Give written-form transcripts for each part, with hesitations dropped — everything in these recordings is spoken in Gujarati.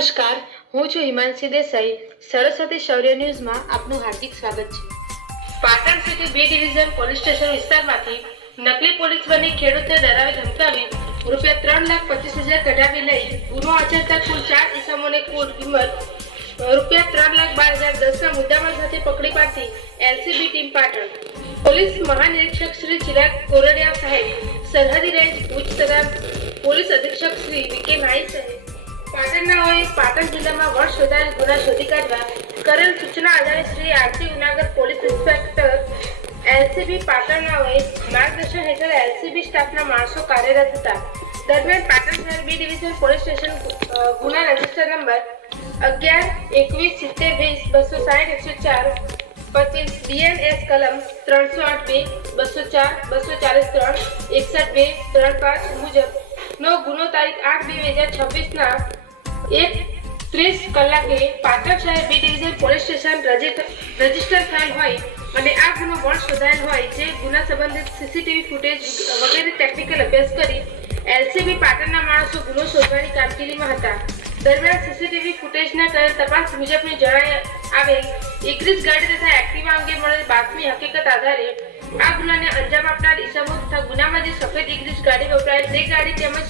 નમસ્કાર, હું છું હિમાંશી દેસાઈ. સરસ્વતી શૌર્ય ન્યૂઝમાં આપનું હાર્દિક સ્વાગત છે. Patan city B division police station વિસ્તારમાંથી નકલી પોલીસ બની ખેડૂતને ડરાવી ધમકાવી ₹3,25,000 કઢાવી લઈ ગુનો આચરતા કુલ 4 ઇસમોને કુલ કિંમત ₹3,12,010ના મુદ્દામાલ સાથે પકડી પાડતી એલસીબી ટીમ પાટણ. પોલીસ મહાનિરીક્ષક શ્રી ચિરાગ કોરડિયા સાહેબ, સરહદી રેન્જ ભુજ તથા પોલીસ અધિક્ષક શ્રી વીકે નાઈ સાહેબ પાટણનાઓએ પાટણ જિલ્લામાં વર્ષ વધારે ગુના શોધી કાઢવા કરેલ સૂચના આધારે શ્રી આરતી ઉનાગર પોલીસ ઇન્સ્પેક્ટર એલસીબી પાટણનાઓએ માર્ગદર્શન હેઠળ એલસીબી સ્ટાફના માણસો કાર્યરત હતા. દરમિયાન પાટણ શહેર બી ડિવિઝન પોલીસ સ્ટેશન ગુના રજિસ્ટર નંબર 11-21-70-260-104-25 બીએનએસ કલમ 308-204-243-61-2-35 મુજબ નો ગુનો તારીખ 8/2/2026 ના 1:30 કલાકે પાટણ શહેર B division police station register થયેલ હોય અને આ ગુનો વર્ષ શોધાયેલ હોય જે ગુના સંબંધિત સીસીટીવી ફૂટેજ વગેરે ટેકનિકલ અભ્યાસ કરી એલસીબી પાટણના માણસો ગુનો શોધવાની કામગીરીમાં હતા. દરમિયાન સીસીટીવી ફૂટેજના કરેલ તપાસ મુજબની જણાઈ આવેલ ઇગ્રીસ ગાડી તથા એક્ટિવા અંગે મળેલ બાતમી હકીકત આધારે આ ગુનાને અંજામ આપનાર ઇસમો તથા ગુનામાં જે સફેદ ઇગ્રીસ ગાડી વપરાયેલ તે ગાડી તેમજ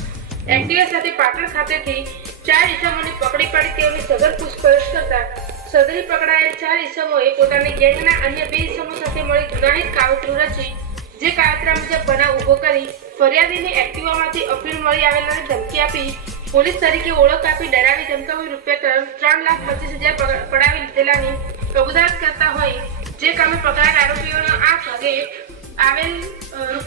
એક્ટિવા સાથે પાટણ ખાતેથી 4 ઇસમોને પકડી પાડી તેઓની સઘન પૂછપરછ કરતા સદરી પકડાયેલ 4 ઇસમોએ પોતાની ગેંગના અન્ય 2 ઇસમો સાથે મળી ગુનાહિત કાવતરું રચી જે કાવતરા મુજબ બનાવ ઉભો કરી ફરિયાદીની એક્ટિવામાંથી અફીણ મળી આવેલાને ધમકી આપી પોલીસ તરીકે ઓળખ આપી ડરાવી ધમકાવી ₹3,25,000 પડાવી લીધેલાની કબૂલાત કરતા હોય જે કામે પકડાયેલ આરોપીઓનો આ ભાગે આવેલ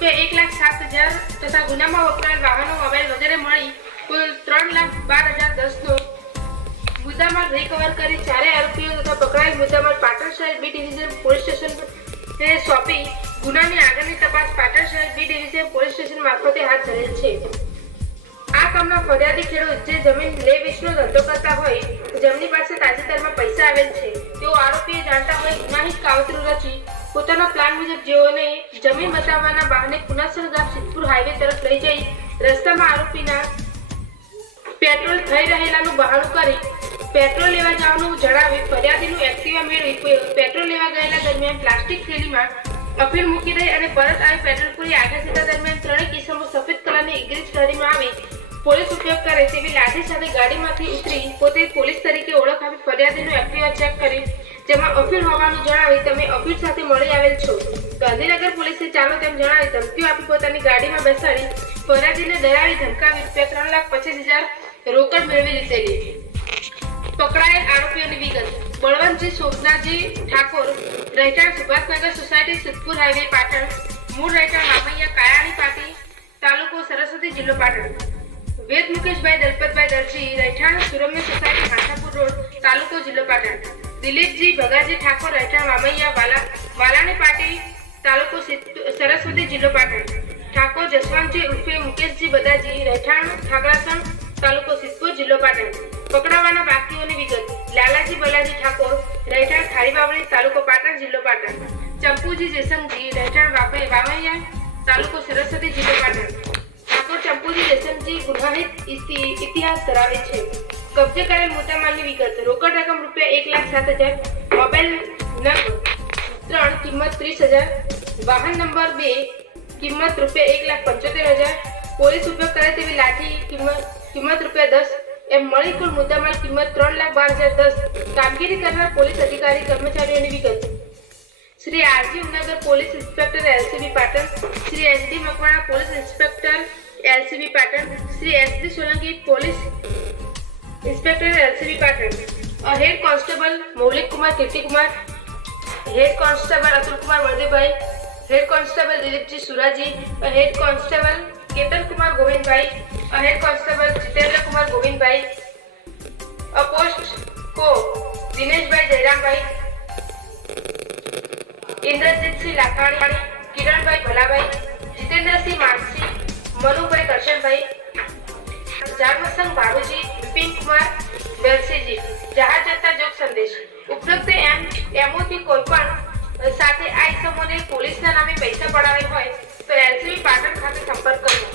₹1,07,000 તથા ગુનામાં વપરાયેલ વાહનો મોબાઈલ વગેરે મળી કુલ ₹3,12,010નો મુદ્દામાલ રિકવર કરી ચારેય આરોપીઓ તથા પકડાયેલ મુદ્દામાલ પાટણ શહેર બી ડિવિઝન પોલીસ સ્ટેશનને સોંપી ગુનાની આગળની તપાસ પાટણ શહેર બી ડિવિઝન પોલીસ સ્ટેશન મારફતે હાથ ધરેલ છે. આ કામમાં ફરિયાદી ખેડૂત જે જમીન લે વેચનો ધંધો કરતા હોય જેમની પાસે તાજેતરમાં પૈસા આવેલ છે તેઓ આરોપીએ જાણતા હોય ગુનાહિત કાવતરું રચી પોતાના પ્લાન મુજબ જેઓને જમીન બતાવવાના બહાને કુનાસર ગામ સિદ્ધપુર હાઈવે તરફ લઈ જઈ રસ્તામાં આરોપીના પેટ્રોલ થઈ રહેલાનું બહાનું કરી પેટ્રોલ લેવા જવાનું જણાવી ફરિયાદીનું એક્ટિવા મેળવી પેટ્રોલ લેવા ગયેલા દરમિયાન પ્લાસ્ટિક થેલીમાં અફીણ મૂકી દઈ અને પરત આવી પેટ્રોલ પૂરી આગળ જતા દરમિયાન 3 કિસ્સામાં સફેદ કલરની ઇગ્રીસ ગાડીમાં આવી પોલીસ ઉપયોગ કરે તેવી લાઠી સાથે ગાડીમાંથી ઉતરી પોતે પોલીસ તરીકે ઓળખ આપી ફરિયાદીનું એક્ટિવા ચેક કરી જેમાં અફીણ હોવાનું જણાવી તમે અફીણ સાથે મળી આવેલ છો. ગાંધીનગર પોલીસે ચાલો તેમ જણાવી ધમકીઓ આપી પોતાની ગાડીમાં બેસાડી ફરિયાદીને ડરાવી ધમકાવી ₹3,25,000 રોકડ મેળવી લીધેલી. પકડાયેલ આરોપીઓની વિગત: બળવંતજી શોભનાજી ઠાકોર, રહેઠાણ સુભાષનગર સોસાયટી, સિદ્ધપુર હાઈવે, પાટણ. મૂળ રહેઠાણ રામૈયા કાયાણી પાટી, તાલુકો સરસ્વતી, જિલ્લો પાટણ. વેદ મુકેશભાઈ દલપતભાઈ દરજી, રહેઠાણ સુરમ્ય સોસાયટી, માથાપુર રોડ, તાલુકો, જિલ્લો પાટણ. દિલીપજી ભગાજી ઠાકોર, રહેઠાણ રામૈયા વાલાણી પાટી, તાલુકો સરસ્વતી, જિલ્લો પાટણ. ઠાકોર જસવંતજી ઉર્ફે મુકેશજી બદાજી, રહેઠાણ ઠાકરાસણ, તાલુકો સિદ્ધપુર, જિલ્લો પાટણ. પકડાવાના બાકીઓની વિગત: લાલાજી બલાજી ઠાકોર, રહેઠાણ ખારીબાવળી, તાલુકો પાટણ, જિલ્લો પાટણ. ચંપુજી જયસંગજી, રહેઠાણ વામૈયા, તાલુકો સરસ્વતી, જિલ્લો પાટણ. ઠાકોર ચંપુજી જયસંગજી ગુનાહિત ઇતિહાસ ધરાવે છે. કબજે કરેલ મુદ્દામાલની વિગત: રોકડ રકમ ₹1,07,000, મોબાઈલ નંબર 3 કિંમત ₹30,000, વાહન નંબર 2 કિંમત ₹1,75,000, પોલીસ ઉપયોગ કરે તેવી લાઠી કિંમત ₹10 એમ મળી કુલ મુદ્દામાલ કિંમત ₹3,12,010. કામગીરી કરનાર પોલીસ અધિકારી કર્મચારીઓની વિગત: Shri RG Unagar police inspector LCB Patan, Shri SD Makwana police inspector LCB Patan, Shri SD Solanki police inspector LCB Patan. Head constable Maulik Kumar Kirtikumar, head constable Atulkumar Valdebhai, head constable Dilipji Suraji, head constable Ketan Kumar Govindbhai, head constable Jitendra Kumar Govindbhai, post કો દિનેશભાઈ જયરામભાઈ, ઇન્દ્રજીતસિંહ લાખાણી, કિરણભાઈ ભલાભાઈ, જીતેન્દ્રસિંહ માનસી, મનુભાઈ કરશનભાઈ, જાગમસંગ ભારુજી, વિપિન કુમાર વેરસીજી. જાહેર જનતા જોગ સંદેશ: ઉપરોક્ત એમઓથી કોઈ પણ સાથે આ ઇસમોને પોલીસના નામે પૈસા પડાવેલ હોય તો એલસીબી પાટણ ખાતે સંપર્ક કરવો.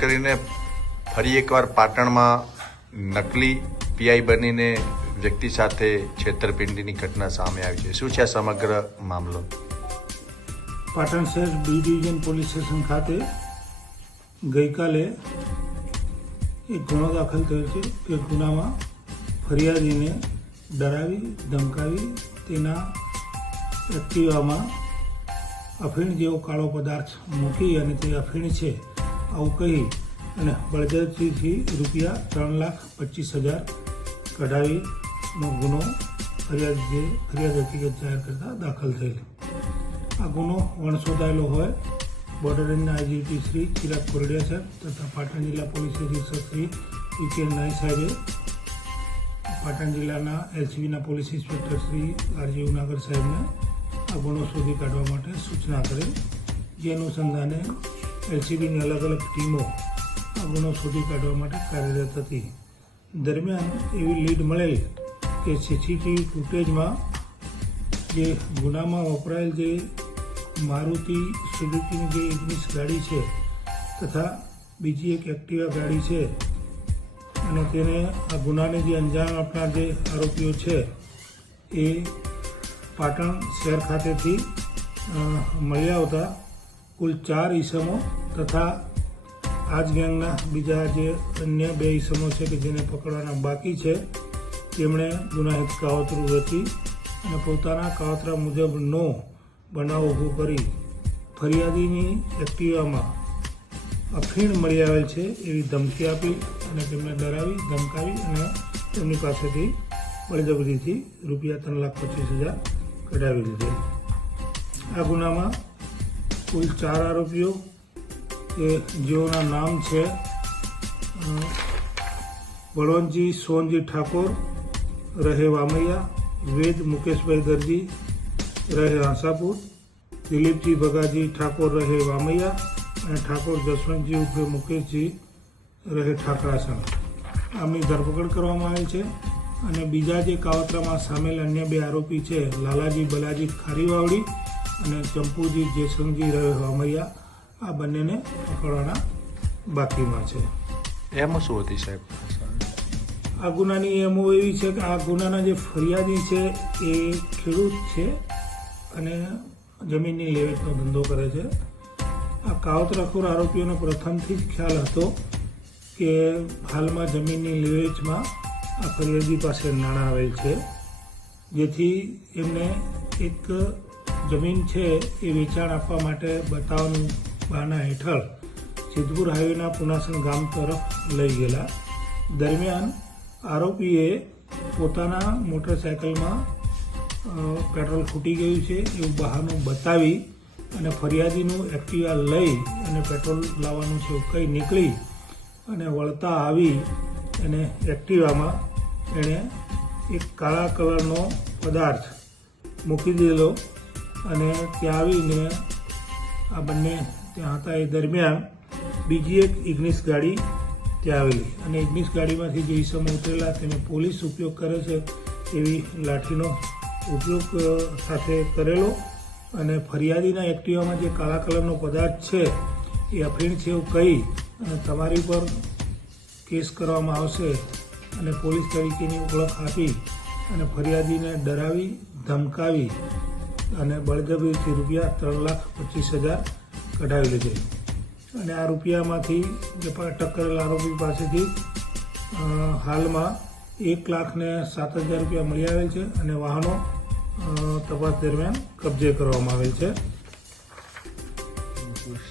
કરીને ફરી એકવાર પાટણમાં નકલી પીઆઈ બનીને વ્યક્તિ સાથે છેતરપિંડીની ઘટના સામે આવી છે. શું છે આ સમગ્ર મામલો? પાટણ શહેર બી ડિવિઝન પોલીસ સ્ટેશન ખાતે ગઈકાલે એક ગુનો દાખલ થયો છે કે ગુનામાં ફરિયાદીને ડરાવી ધમકાવી તેના એક્ટિવામાં અફીણ જેવો કાળો પદાર્થ મૂકી અને તે અફીણ છે આવું કહી અને બળજબરીથી રૂપિયા 3,25,000 કઢાવીનો ગુનો ફરિયાદ હકીકત જાહેર કરતા દાખલ થયેલ. આ ગુનો વણશોધાયેલો હોય બોર્ડર રેન્જના આઈજીપી શ્રી ચિરાગ કોરડિયા સાહેબ તથા પાટણ જિલ્લા પોલીસ અધિક્ષક શ્રી પી.કે. નાઈ સાહેબે પાટણ જિલ્લાના એલસીબીના police inspector Shri RG Unagar સાહેબને આ ગુનો શોધી કાઢવા માટે સૂચના કરેલ. જે અનુસંધાને એલસીબીની અલગ અલગ ટીમો આ ગુનો શોધી કાઢવા માટે કાર્યરત હતી. દરમિયાન એવી લીડ મળેલ કે સીસીટીવી ફૂટેજમાં જે ગુનામાં વપરાયેલ જે મારુતિ સુઝુકીની જે ઇગ્નિસ ગાડી છે તથા બીજી એક એક્ટિવા ગાડી છે અને તેને આ ગુનાને જે અંજામ આપનાર જે આરોપીઓ છે એ પાટણ શહેર ખાતેથી મળી આવતા કુલ 4 ઈસમો તથા આ જ ગેંગના બીજા જે અન્ય 2 ઈસમો છે કે જેને પકડવાના બાકી છે તેમણે ગુનાહિત કાવતરું રચી અને પોતાના કાવતરા મુજબનો બનાવ ઊભો કરી ફરિયાદીની એક્ટિવામાં અફીણ મળી આવેલ છે એવી ધમકી આપી અને તેમને ડરાવી ધમકાવી અને તેમની પાસેથી બળજબરીથી રૂપિયા 3,25,000 કઢાવી લીધેલ. આ ગુનામાં કુલ 4 આરોપીઓ કે જેઓના નામ છે બળવંતજી સોનજી ઠાકોર રહે વામૈયા, વેદ મુકેશભાઈ દરજી રહે આશાપુર, દિલીપજી ભગાજી ઠાકોર રહે વામૈયા અને ઠાકોર જસવંતજી ઉર્ફે મુકેશજી રહે ઠાકરાસણ. આમની ધરપકડ કરવામાં આવી છે અને બીજા જે કાવતરામાં સામેલ અન્ય 2 આરોપી છે લાલાજી બલાજી ખારીવાવડી અને ચંપુજી જેસંગજી રહે વામૈયા, આ બંનેને પકડવાના બાકીમાં છે. એમાં શું હતી સાહેબ? આ ગુનાની એમો એવી છે કે આ ગુનાના જે ફરિયાદી છે એ ખેડૂત છે અને જમીનની લેવેચનો ધંધો કરે છે. આ કાવતરાખોર આરોપીઓને પ્રથમથી જ ખ્યાલ હતો કે હાલમાં જમીનની લેવેચમાં આ ફરિયાદી પાસે નાણાં આવેલ છે, જેથી એમને એક જમીન છે એ વેચાણ આપવા માટે બતાવવાનું બહાના હેઠળ સિદ્ધપુર હાઈવેના પુનાસણ ગામ તરફ લઈ ગયેલા. દરમિયાન આરોપીએ પોતાના મોટરસાયકલમાં પેટ્રોલ ખૂટી ગયું છે એવું બહાનું બતાવી અને ફરિયાદીનું એક્ટિવા લઈ અને પેટ્રોલ લાવવાનું છે એવું કંઈ નીકળી અને વળતા આવી અને એક્ટિવામાં એણે એક કાળા કલરનો પદાર્થ મૂકી દીધેલો અને ત્યાં આવીને આ બંને ત્યાં હતા. એ દરમિયાન બીજી એક ઇગ્નિસ ગાડી ત્યાં આવેલી અને ઇગ્નિસ ગાડીમાંથી જે ઈસમો ઉતરેલા તેને પોલીસ ઉપયોગ કરે છે એવી લાઠીનો ઉપયોગ સાથે કરેલો અને ફરિયાદીના એક્ટિવામાં જે કાળા કલરનો પદાર્થ છે એ અફીણ છે એવું કહી અને તમારી પર કેસ કરવામાં આવશે અને પોલીસ તરીકેની ઓળખ આપી અને ફરિયાદીને ડરાવી ધમકાવી અને બળજબરીથી રૂપિયા 3,25,000 કઢાવી લીધેલ. અને આ રૂપિયામાંથી જે અટક કરેલ આરોપી પાસેથી હાલમાં 1,07,000 રૂપિયા મળી આવેલ છે અને વાહનો તપાસ દરમિયાન કબજે કરવામાં આવેલ છે.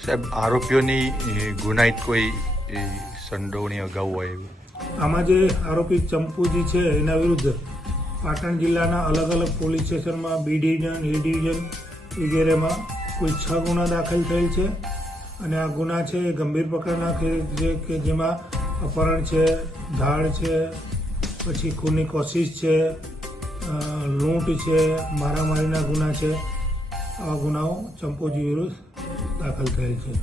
સાહેબ, આરોપીઓની ગુનાહિત કોઈ સંડોવણી અગાઉ હોય એવું? આમાં જે આરોપી ચંપુજી છે એના વિરુદ્ધ પાટણ જિલ્લાના અલગ અલગ પોલીસ સ્ટેશનમાં બી ડિવિઝન, એ ડિવિઝન વગેરેમાં કુલ 6 ગુના દાખલ થયેલ છે અને આ ગુના છે એ ગંભીર પ્રકારના છે કે જેમાં અપહરણ છે, ધાડ છે, પછી ખૂનની કોશિશ છે, લૂંટ છે, મારામારીના ગુના છે. આવા ગુનાઓ ચંપુજી વિરુદ્ધ દાખલ થયેલ છે.